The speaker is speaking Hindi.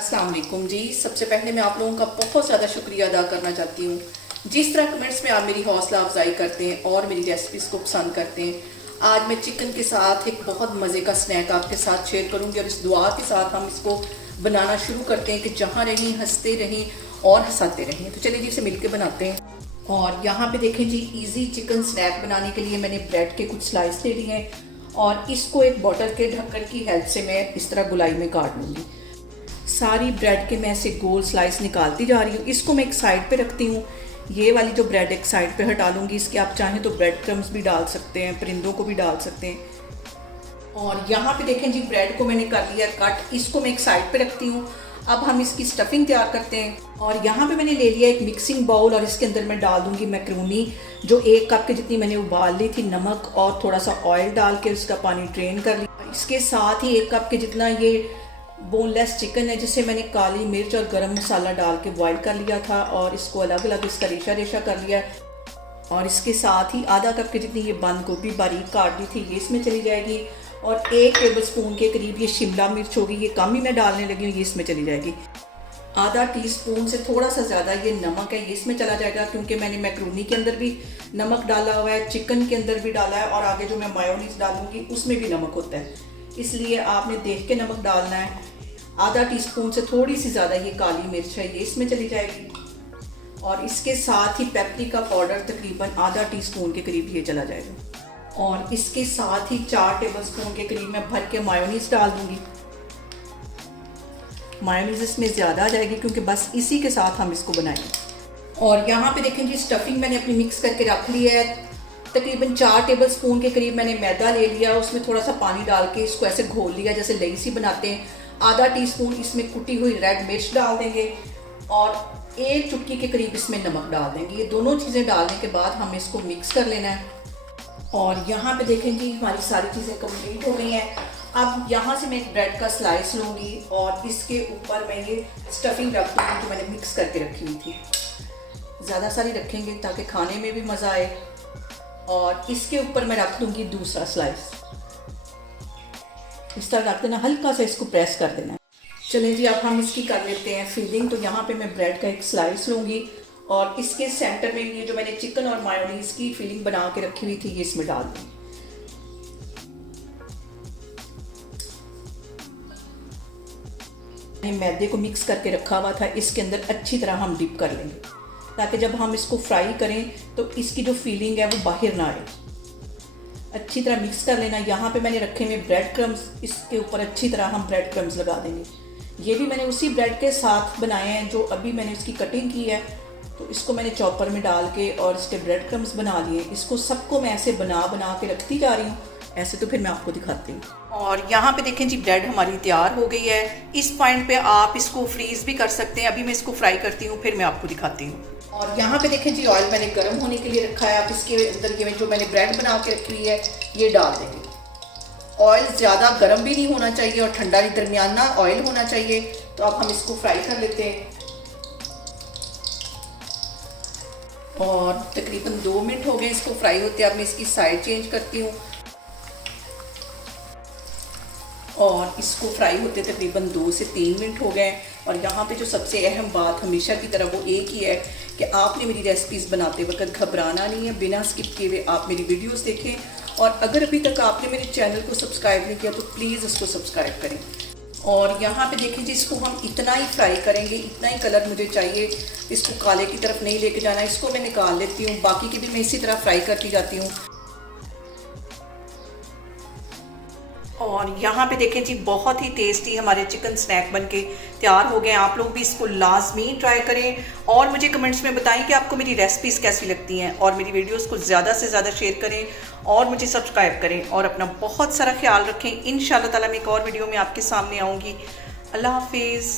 अस्सलाम वालेकुम जी। सबसे पहले मैं आप लोगों का बहुत ज़्यादा शुक्रिया अदा करना चाहती हूँ। जिस तरह कमेंट्स में आप मेरी हौसला अफजाई करते हैं और मेरी रेसिपीज़ को पसंद करते हैं। आज मैं चिकन के साथ एक बहुत मज़े का स्नैक आपके साथ शेयर करूँगी और इस दुआ के साथ हम इसको बनाना शुरू करते हैं कि जहाँ रहें हंसते रहें और हंसाते रहें। तो चलिए जी इसे मिलकर बनाते हैं। और यहाँ पे देखें जी, इजी चिकन स्नैक बनाने के लिए मैंने ब्रेड के कुछ स्लाइस ले लिए हैं और इसको एक बॉटल के ढक्कन की हेल्प से मैं इस तरह गुलाई में काट लूँगी। सारी ब्रेड के मैं से गोल स्लाइस निकालती जा रही हूँ। इसको मैं एक साइड पे रखती हूँ। ये वाली जो ब्रेड एक साइड पे हटा लूँगी। इसके आप चाहें तो ब्रेड क्रम्स भी डाल सकते हैं, परिंदों को भी डाल सकते हैं। और यहाँ पे देखें जी, ब्रेड को मैंने कर लिया कट। इसको मैं एक साइड पे रखती हूँ। अब हम इसकी स्टफिंग तैयार करते हैं। और यहाँ पे मैंने ले लिया एक मिक्सिंग बाउल और इसके अंदर मैं डाल दूँगी मैक्रोनी, जो 1 कप के जितनी मैंने उबाल ली थी। नमक और थोड़ा सा ऑयल डाल के उसका पानी ड्रेन कर लिया। इसके साथ ही 1 कप के जितना ये बोनलेस चिकन है, जिसे मैंने काली मिर्च और गरम मसाला डाल के बॉईल कर लिया था और इसको अलग अलग इसका रेशा रेशा कर लिया। और इसके साथ ही आधा कप के जितनी ये बंद गोभी बारीक काट दी थी, ये इसमें चली जाएगी। और 1 टेबलस्पून के करीब ये शिमला मिर्च होगी, ये कम ही मैं डालने लगी हूँ, ये इसमें चली जाएगी। आधा टीस्पून से थोड़ा सा ज़्यादा ये नमक है, ये इसमें चला जाएगा, क्योंकि मैंने मैक्रोनी के अंदर भी नमक डाला हुआ है, चिकन के अंदर भी डाला है और आगे जो मैं मायोनीज डालूंगी उसमें भी नमक होता है, इसलिए आपने देख के नमक डालना है। आधा टीस्पून से थोड़ी सी ज़्यादा ये काली मिर्च है, ये इसमें चली जाएगी। और इसके साथ ही पेपरिका पाउडर तकरीबन आधा टीस्पून के करीब ये चला जाएगा। और इसके साथ ही 4 टेबलस्पून के करीब मैं भर के मायोनीज डाल दूंगी। मायोनीज इसमें ज़्यादा आ जाएगी क्योंकि बस इसी के साथ हम इसको बनाएंगे। और यहाँ पे देखें जी, स्टफिंग मैंने अपनी मिक्स करके रख ली है। तकरीबन 4 टेबलस्पून के करीब मैंने मैदा ले लिया, उसमें थोड़ा सा पानी डाल के इसको ऐसे घोल लिया जैसे लई सी बनाते हैं। आधा टीस्पून इसमें कुटी हुई रेड मिर्च डाल देंगे और 1 चुटकी के करीब इसमें नमक डाल देंगे। ये दोनों चीज़ें डालने के बाद हमें इसको मिक्स कर लेना है। और यहाँ पे देखें जी, हमारी सारी चीज़ें कंप्लीट हो गई हैं। अब यहाँ से मैं एक ब्रेड का स्लाइस लूँगी और इसके ऊपर मैं ये स्टफिंग रख दूँगी जो मैंने मिक्स करके रखी हुई थी। ज़्यादा सारी रखेंगे ताकि खाने में भी मज़ा आए। और इसके ऊपर मैं रख दूँगी दूसरा स्लाइस। इस तरह रख देना, हल्का सा इसको प्रेस कर देना। चलें जी, अब हम इसकी कर लेते हैं फिलिंग। तो यहाँ पे मैं ब्रेड का एक स्लाइस लूँगी और इसके सेंटर में ये जो मैंने चिकन और मायोनीज की फिलिंग बना के रखी हुई थी, ये इसमें डाल दूँगी। मैदे को मिक्स करके रखा हुआ था, इसके अंदर अच्छी तरह हम डिप कर लेंगे ताकि जब हम इसको फ्राई करें तो इसकी जो फीलिंग है वो बाहर ना आए। अच्छी तरह मिक्स कर लेना। यहाँ पे मैंने रखे हुए ब्रेड क्रम्स, इसके ऊपर अच्छी तरह हम ब्रेड क्रम्स लगा देंगे। ये भी मैंने उसी ब्रेड के साथ बनाए हैं जो अभी मैंने इसकी कटिंग की है। तो इसको मैंने चॉपर में डाल के और इसके ब्रेड क्रम्स बना लिए। इसको सबको मैं ऐसे बना बना के रखती जा रही हूँ। ऐसे तो फिर मैं आपको दिखाती हूँ। और यहाँ पे देखें जी, ब्रेड हमारी तैयार हो गई है। इस पॉइंट पे आप इसको फ्रीज भी कर सकते हैं। अभी मैं इसको फ्राई करती हूँ, फिर मैं आपको दिखाती हूँ। और यहाँ पे देखें जी, ऑयल मैंने गर्म होने के लिए रखा है। आप इसके अंदर ये जो मैंने ब्रेड बना के रखी हुई है ये डाल देंगे। ऑयल ज़्यादा गर्म भी नहीं होना चाहिए और ठंडा नहीं, दरमियाना ऑयल होना चाहिए। तो अब हम इसको फ्राई कर लेते हैं। और तकरीबन 2 मिनट हो गए इसको फ्राई होते। अब मैं इसकी साइड चेंज करती हूँ और इसको फ्राई होते तकरीबन 2 से 3 मिनट हो गए। और यहाँ पे जो सबसे अहम बात हमेशा की तरह वो एक ही है कि आपने मेरी रेसिपीज़ बनाते वक्त घबराना नहीं है। बिना स्किप किए हुए आप मेरी वीडियोस देखें। और अगर अभी तक आपने मेरे चैनल को सब्सक्राइब नहीं किया तो प्लीज़ इसको सब्सक्राइब करें। और यहाँ पे देखें जी, इसको हम इतना ही फ्राई करेंगे, इतना ही कलर मुझे चाहिए। इसको काले की तरफ नहीं लेके जाना। इसको मैं निकाल लेती हूँ, बाकी की भी मैं इसी तरह फ्राई करती जाती हूँ। और यहाँ पे देखें जी, बहुत ही टेस्टी हमारे चिकन स्नैक बनके तैयार हो गए। आप लोग भी इसको लाजमी ट्राई करें और मुझे कमेंट्स में बताएं कि आपको मेरी रेसिपीज़ कैसी लगती हैं। और मेरी वीडियोस को ज़्यादा से ज़्यादा शेयर करें और मुझे सब्सक्राइब करें और अपना बहुत सारा ख्याल रखें। इंशाल्लाह ताला मैं एक और वीडियो में आपके सामने आऊँगी। अल्लाह हाफिज़।